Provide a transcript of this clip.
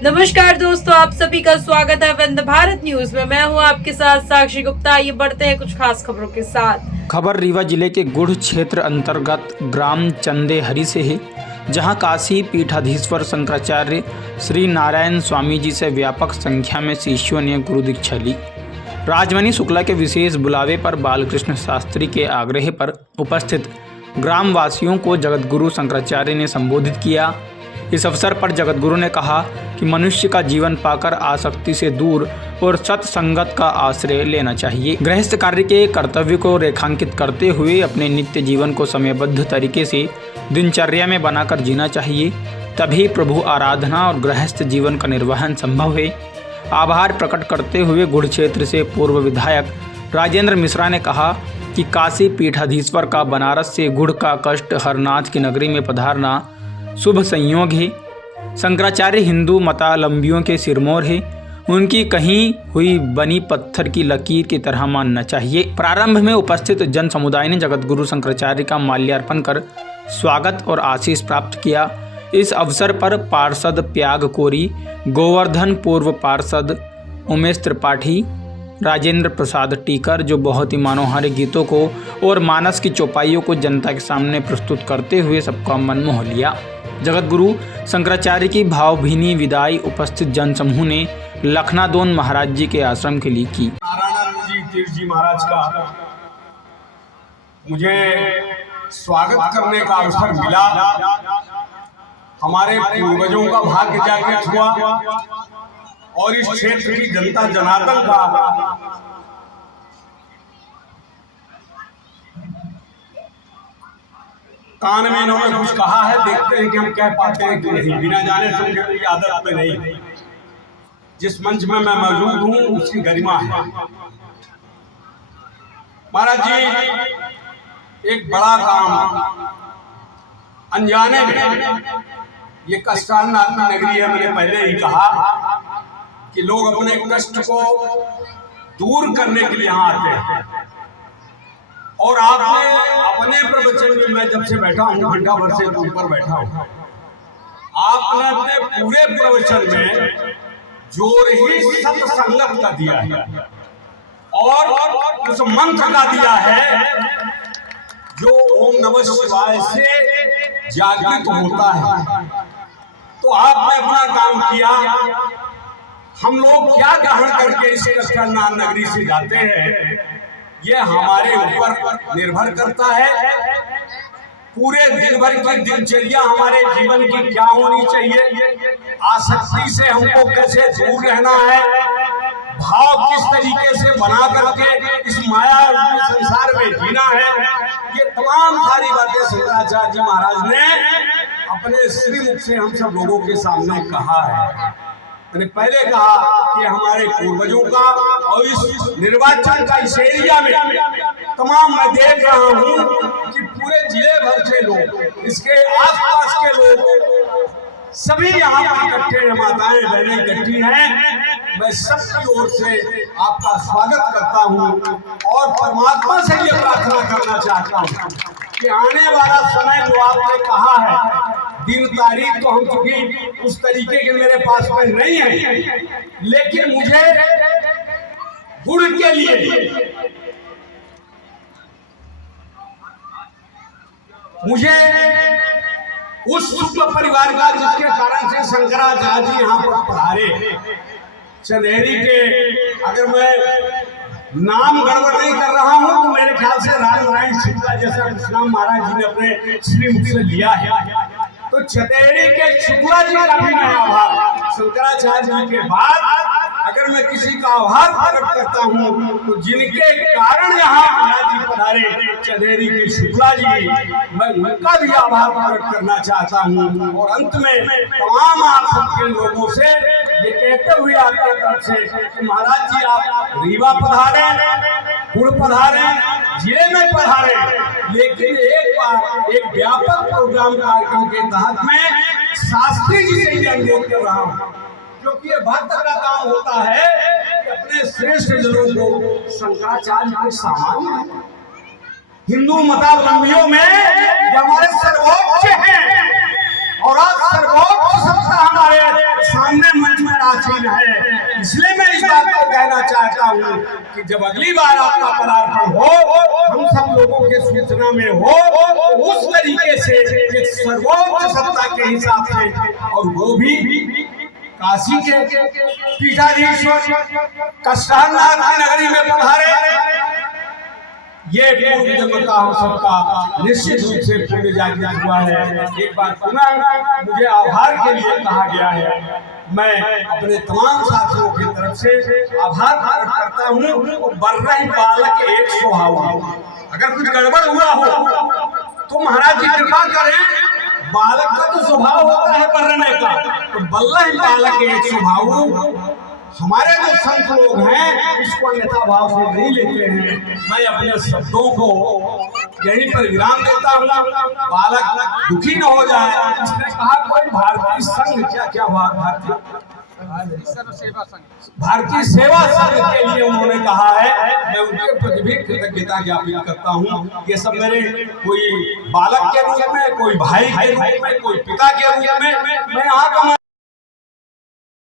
नमस्कार दोस्तों, आप सभी का स्वागत है वंदे भारत न्यूज में। मैं हूं आपके साथ साक्षी गुप्ता। आइए बढ़ते हैं कुछ खास खबरों के साथ। खबर रीवा जिले के गुढ़ क्षेत्र अंतर्गत ग्राम चंदेहरी से है, जहां काशी पीठाधीश्वर शंकराचार्य श्री नारायण स्वामी जी से व्यापक संख्या में शिष्यों ने गुरु दीक्षा ली। राजमणि शुक्ला के विशेष बुलावे पर बालकृष्ण शास्त्री के आग्रह पर उपस्थित ग्रामवासियों को जगतगुरु शंकराचार्य ने संबोधित किया। इस अवसर पर जगतगुरु ने कहा कि मनुष्य का जीवन पाकर आसक्ति से दूर और सत्संगत का आश्रय लेना चाहिए। गृहस्थ कार्य के कर्तव्य को रेखांकित करते हुए अपने नित्य जीवन को समयबद्ध तरीके से दिनचर्या में बनाकर जीना चाहिए, तभी प्रभु आराधना और गृहस्थ जीवन का निर्वहन संभव है। आभार प्रकट करते हुए गुढ़ क्षेत्र से पूर्व विधायक राजेंद्र मिश्रा ने कहा कि काशी पीठाधीश्वर का बनारस से गुढ़ का कष्ट हरनाथ की नगरी में पधारना शुभ संयोग है। शंकराचार्य हिंदू मतावलंबियों के सिरमौर है, उनकी कहीं हुई बनी पत्थर की लकीर की तरह मानना चाहिए। प्रारंभ में उपस्थित जन समुदाय ने जगतगुरु शंकराचार्य का माल्यार्पण कर स्वागत और आशीष प्राप्त किया। इस अवसर पर पार्षद प्याग कोरी, गोवर्धन पूर्व पार्षद उमेश त्रिपाठी, राजेंद्र प्रसाद टीकर, जो बहुत ही मनोहारी गीतों को और मानस की चौपाइयों को जनता के सामने प्रस्तुत करते हुए सबका मन मोह लिया। जगतगुरु शंकराचार्य की भावभीनी विदाई उपस्थित जनसमूह ने लखनादोन महाराज जी के आश्रम के लिए की। नारायण जी तीर्थ जी महाराज का मुझे स्वागत करने का अवसर मिला। हमारे पूर्वजों का भाग्य जागृत हुआ और इस क्षेत्र की जनता जनार्दन का कान में इन्होंने कुछ कहा है, देखते हैं कि हम कह पाते हैं कि नहीं। बिना जाने समझे की आदत में नहीं। जिस मंच में मैं मौजूद हूं उसकी गरिमा है। महाराज जी एक बड़ा काम अनजाने में, ये कष्टार्नाथ नगरी है, मैंने पहले ही कहा कि लोग अपने कष्ट को दूर करने के लिए यहाँ आते हैं। और आपने अपने प्रवचन में, मैं जब से बैठा हूँ घंटा भर से ऊपर बैठा हूँ, आपने अपने पूरे प्रवचन में जोर ही सत्संगत का दिया है और उस मंत्र का दिया है जो ओम नमः शिवाय से जागृत होता है। तो आपने अपना काम किया। हम लोग क्या ग्रहण करके इस कष्टार्नाथ नगरी से जाते हैं, ये हमारे ऊपर निर्भर करता है। पूरे दिन भर की दिनचर्या हमारे जीवन की क्या होनी चाहिए, आसक्ति से हमको कैसे दूर रहना है, भाव किस तरीके से बना करके इस माया संसार में जीना है, ये तमाम सारी बातें शंकराचार्य जी महाराज ने अपने श्रीमुख से हम सब लोगों के सामने कहा है। मैंने पहले कहा कि हमारे पूर्वजों का और इस निर्वाचन का इस एरिया में तमाम मैं देख रहा हूँ कि पूरे जिले भर से लोग, इसके आसपास के लोग सभी यहाँ पर इकट्ठे हैं, माताएं बहनें इकट्ठी हैं। मैं सबकी ओर से आपका स्वागत करता हूँ और परमात्मा से ये प्रार्थना करना चाहता हूँ कि आने वाला समय जो आपने कहा है, दिन तारीख तो हम चूंकि उस तरीके के मेरे पास में नहीं है, लेकिन मुझे गुड़ के लिए, मुझे उस शुक्ल परिवार का जिसके कारण से शंकराचार्य जी यहाँ पर पधारे, चंदेहरी के, अगर मैं नाम गड़बड़ नहीं कर रहा हूँ तो मेरे ख्याल से राजनारायण शुक्ला जैसा कुछ नाम महाराज जी ने अपने श्रीमुख से लिया है। तो चंदेहरी के शुक्ला जी का भी मैं आभार, शंकराचार्य जी के बाद अगर मैं किसी का आभार प्रकट करता हूँ तो जिनके कारण यहाँ महाराज जी पधारे चंदेहरी के शुक्ला जी, मैं उनका भी आभार प्रकट करना चाहता हूँ। और अंत में तमाम आप सबके लोगों से ये कहते हुए आपके तरफ से कि महाराज जी आप रीवा पधारे, गुड़ पधारे, जिले में पधारे, लेकिन एक बार एक व्यापक प्रोग्राम कार्यक्रम के तहत में शास्त्री जी से ये अनुरोध कर रहा हूँ, क्योंकि ये भक्त का काम होता है कि अपने श्रेष्ठ जनों को शंकराचार्य के सामान्य हिंदू मतावलंबियों में हमारे सर्वोच्च हैं और आज सर्वोच्च सत्ता हमारे सामने मंच में आसीन है। इसलिए मैं इस बात को कहना चाहता हूँ कि जब अगली बार आपका पदार्पण हो, हम सब लोगों के सूचना में हो, तो उस तरीके से एक सर्वोच्च सत्ता के हिसाब से, और वो भी काशी के पीठाधीश्वर कष्टानाथ की नगरी में पधारे। ये पूर्व जन्म का हम सबका निश्चित रूप से पुण्य जागृत हुआ है। एक बार पुनः मुझे आभार के लिए कहा गया है, मैं अपने तमाम साथियों की तरफ से आभार प्रकट करता हूँ। और बर्रही बालक एक स्वभाव, अगर कुछ गड़बड़ हुआ हो तो महाराज जी कृपा करें, बालक का तो स्वभाव होता है बर्रने का, तो बल्लही बालक एक स्वभाव। हमारे जो संत लोग हैं इसको अन्यथा भाव से नहीं लेते हैं। मैं अपने शब्दों को यहीं पर विराम देता हूँ। बालक दुखी न हो जाए। इसने कहा कोई भारतीय संघ, क्या भारतीय सेवा संघ के लिए उन्होंने कहा है। मैं उनके प्रति भी कृतज्ञता ज्ञापित करता हूँ। ये सब मेरे कोई बालक के रूप में, कोई भाई के रूप में, कोई पिता के रूप में मैं यहाँ